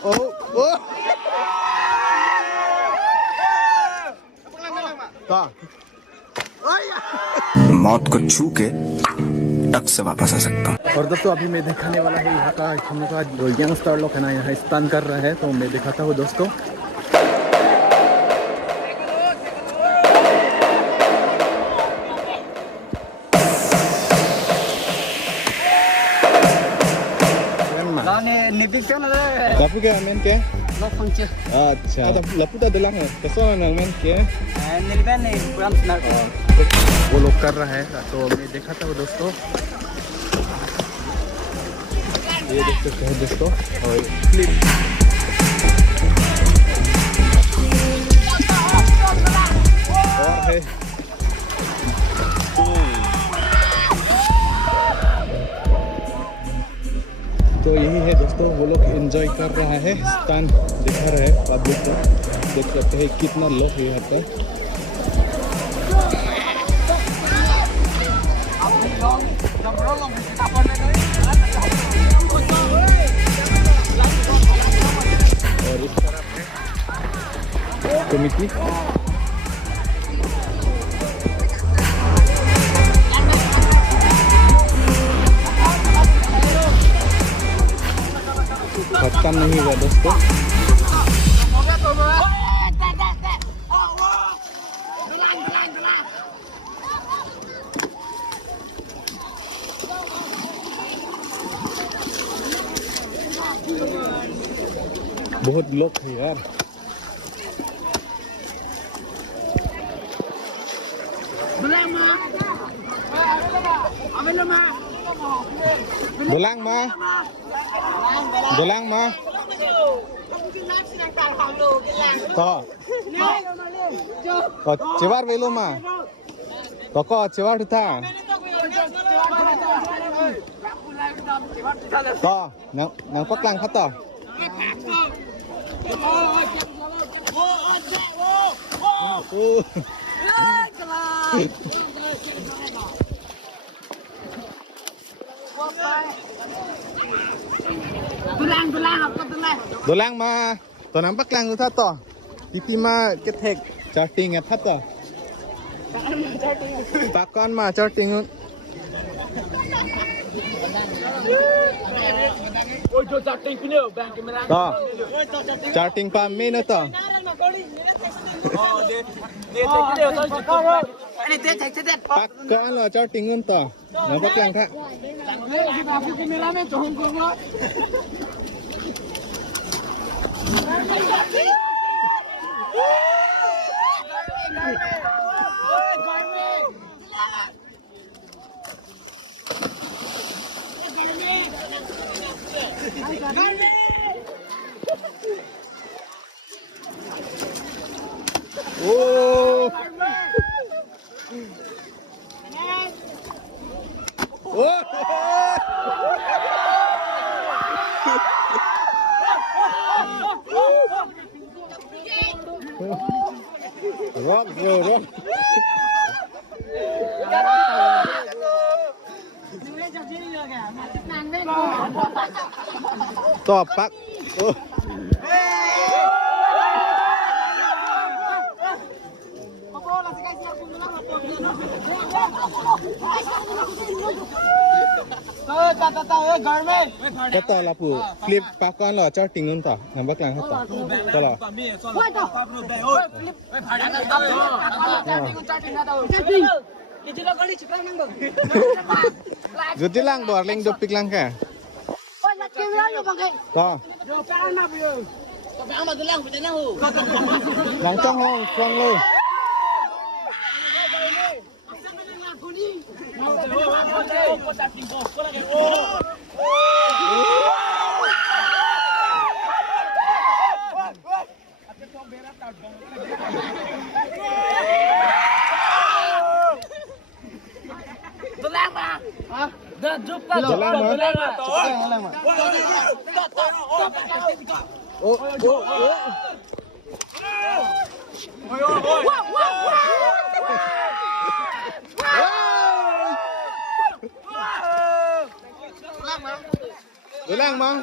ओ ओ मौत को छू के टक से वापस आ सकता हूँ। और दोस्तों अभी मैं दिखाने वाला है यहाँ का हम लोग का जो यंगस्टर लोग है ना यहाँ स्टन कर रहा है, तो मैं दिखाता हूँ दोस्तों। Lapu ke main ke? अच्छा lapu dah dalang है कैसा है main के? वो लोग कर रहा है तो मैं दिखाता हूँ दोस्तों। ये देख सकते हैं दोस्तों और फ्लिप और है तो यही है दोस्तों, वो लोग एंजॉय कर रहा है, स्टन दिखा रहे हैं पब्लिक को। देख सकते हैं कितना लोग है यहाँ पर। और इस तरफ है कमिटी। खत्म नहीं हुआ दोस्तों। बहुत लोग है यार। Dulang ma. Dulang ma. To. To cebar belum ma. Toko cebar duta. To nang paklang kata. Dulang ma, to nampak lang uta to. Pipi ma ketek charting at to. Pakon ma charting. To charting pa min to. Pakon lo charting to. Nampak lang ka. Oh. Oh. Rock, yo, rock. Top pak. Oh. Kata lapu flip pakon lo charting unta nampak lang kata kalau jadi lang borling dopik lang ka ko lang trong hong trong luôn. Dulang mang.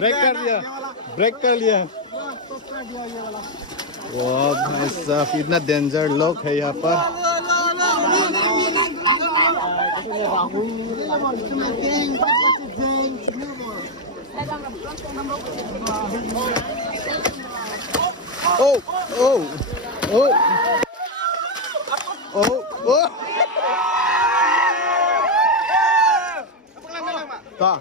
Break कर लिया, break कर लिया। वाह भाई साहब, इतना danger लोग है यहाँ पर। ओ ओ ओ ओ ओ ता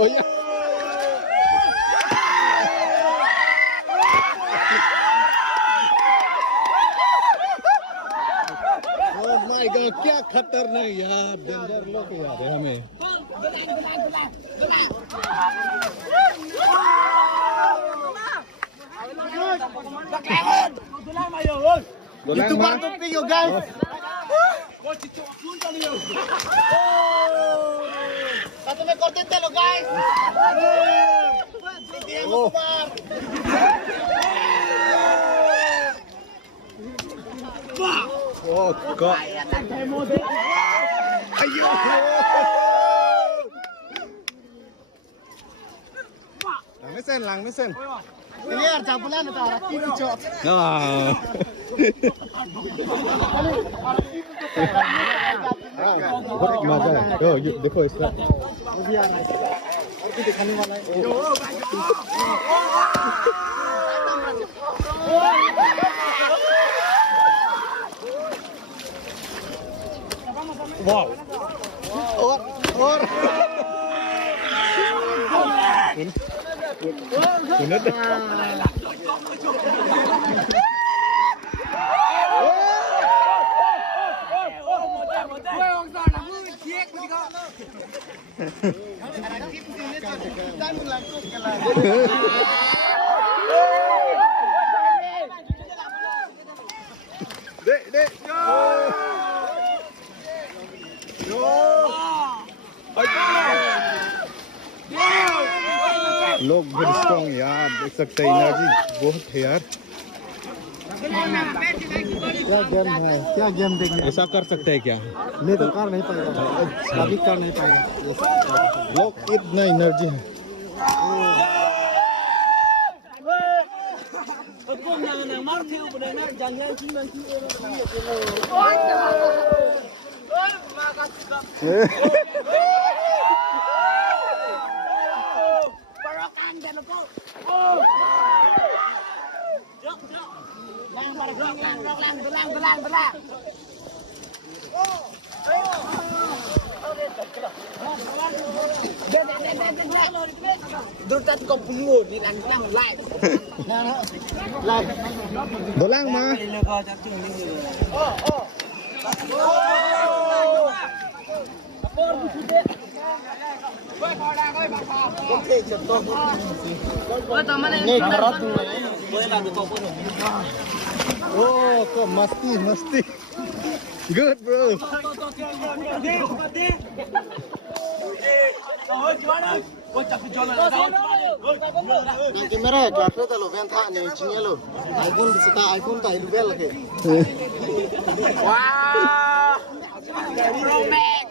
oh ya. Oh my god, क्या खतरनाक यार, डेंजर लोग यार है हमें। Itu bantu video guys. Satu ekor tete lo guys. Oh. Oh god. Ayo. Lang mới sen. Ini harga bulan itu arah kiri cok. Nah. बहुत मजा है। यो देखो इसका। दिखाने वाला है। वाह। और लोग बहुत स्ट्रॉन्ग यार, देख सकते हैं एनर्जी बहुत है यार। क्या गेम है, क्या गेम देखने ऐसा कर सकते हैं क्या? नहीं तो कर नहीं पाएगा, अभी कर नहीं पाएगा। लोग इतना एनर्जी है। Dolang mah. Oh, kok masti. Good bro. Kamera capture ta lo ven tha ne chinya lo. iPhone sita iPhone ta ilu bel lage. Wow. Pro Max.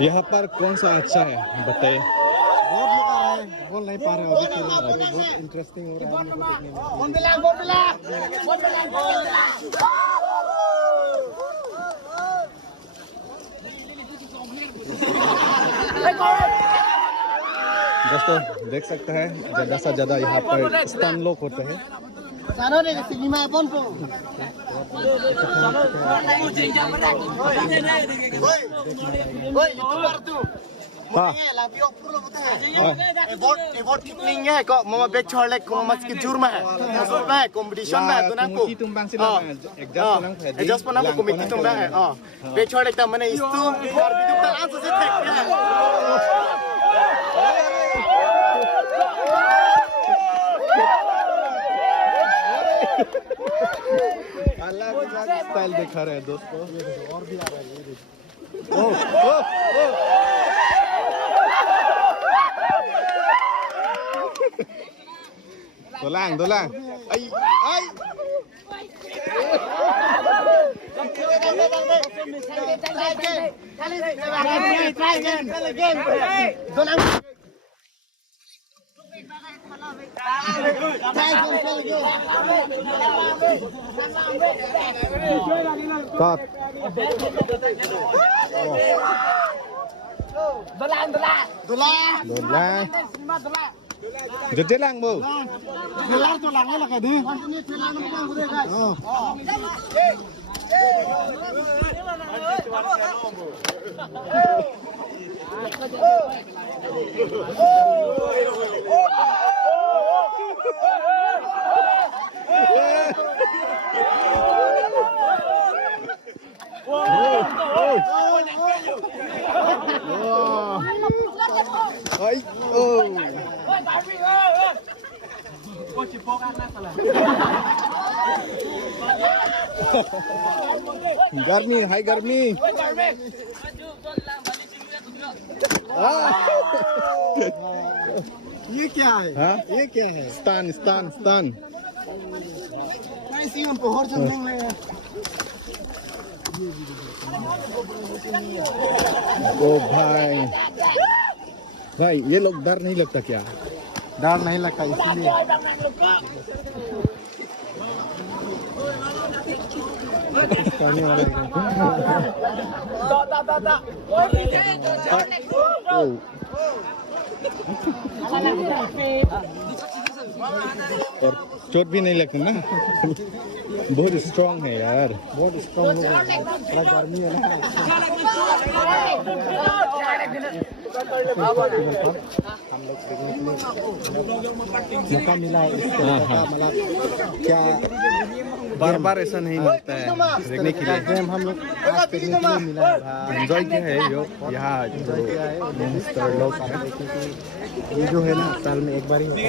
यहाँ पर कौन सा अच्छा है बताइए। बहुत लोग आ रहे हैं, बोल नहीं पा रहे अभी, बहुत इंटरेस्टिंग हो रहा है देखने में। दोस्तों देख सकते हैं ज़्यादा से ज़्यादा यहाँ पर स्टन लोग होते हैं। हाँ Award kickning है को ममा बैच छोड़ले को ममा की जुर्म है में कंपटीशन में तो ना को tumbang sila एडजस्ट बना को कमिटी तुम है बैच छोड़ले तब मैंने इस तुम और भी तुम तलाश से थे अलग स्टाइल दिखा रहे हैं दोस्तों। और भी आ रहा है dolang ay stop dolang Jujur lang mo. Gelar tuh langnya lah kadi. Ay, oh. गर्मी हाई गर्मी ये क्या है? हाँ ये क्या है? स्टन स्टन स्टन कैसी हम पहुंच चुके हैं ओ भाई भाई ये लोग डर नहीं लगता क्या? डर नहीं लगता इसीलिए और चोट भी नहीं लगता ना बहुत स्ट्रांग है यार बहुत स्ट्रांग है थोड़ा गर्मी है ना हम लोग देखने के लिए मौका मिला है मतलब क्या बार बार ऐसा नहीं मिलता है देखने के लिए गेम हम लोग आज देखने के लिए मिला है एंजॉय किया है यो यहाँ जो मिनिस्टर लोग हैं ये जो है ना साल में एक बार ही होता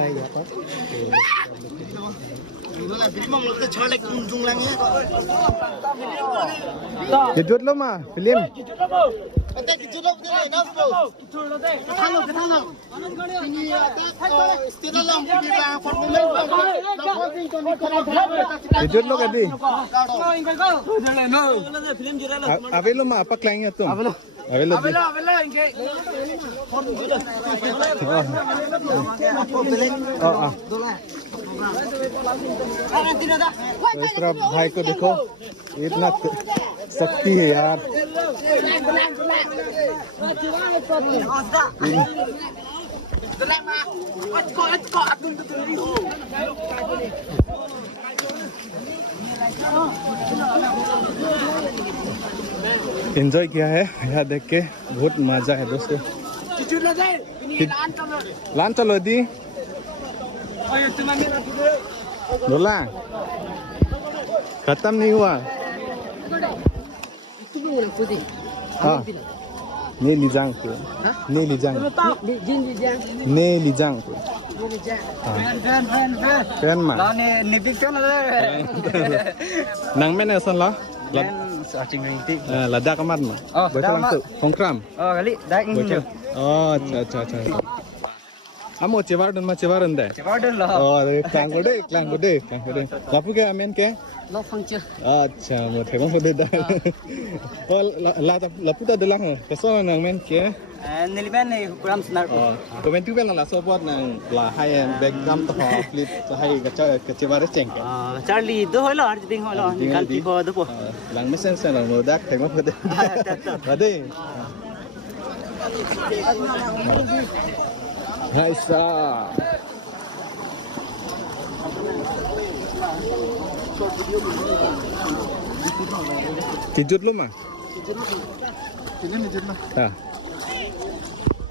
है यहाँ पर Jujur lo mah film jujur lo kadi ave lo mah apa klaingnya tuh ave lo di इस तरह भाई को देखो इतना शक्ति है यार एंजॉय किया है यहाँ देख के बहुत मजा है दोस्तों लान चलो दी बोला खत्म नहीं हुआ हाँ Neelijang po Neelijang po keren mah nang men eson lo lada kamat mah bocah langsung kongkram kali dah bocah oh अच्छा अच्छा अच्छा Amo cewaran deh. Cewaran lah. Oh, klang gede. Lapu ke amen ke? Lo fungsi. अच्छा मैं थे वहाँ पे डाल और लापू ता दलांग कैसा नंग men ke? Niliban ni kurang senar. तो मैं तू पहला lasso buat nang la hai bag gam to flip to hai kecewa ceng ke? Charlie do hola arj ding hola nikal tiba do po. Lang mesen sen lang modak thai mo pade. Pade. Hai sa. Tijut lu mah? Ini ni jelah. Ha.